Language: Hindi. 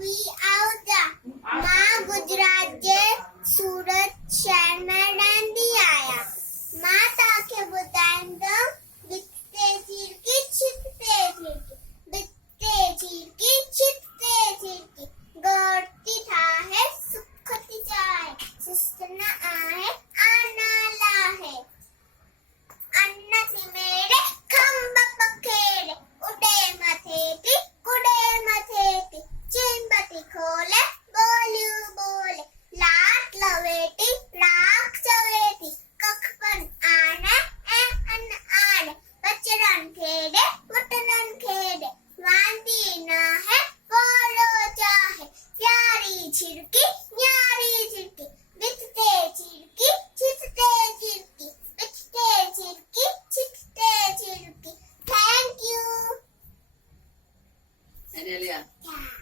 આવી આવતા માં ગુજરાત જે સુરત શહેરમાં દાંડી આયા માતા કે બુતાંદો बिकते चिरकी छिपते चिरकी बिकते चिरकी छिपते चिरकी गौरती था है सुखती चाहे सुस्तना आहे आना लाहे अन्नति मेरे खंब पखेरे उड़े मथेती कुड़े मथेती चिंबती खोले बोलू बोले लाट लवेटी राख चवेटी कखपन आने अन आने बचरन खेड़े मुटरन खेड़े वांदी ना है बोलो चाहे प्यारी छिड़की न्यारी छिड़की बिकते चिरकी छिपते चिरकी बिकते चिरकी छिपते चिरकी थैंक यू Anelia. Yeah.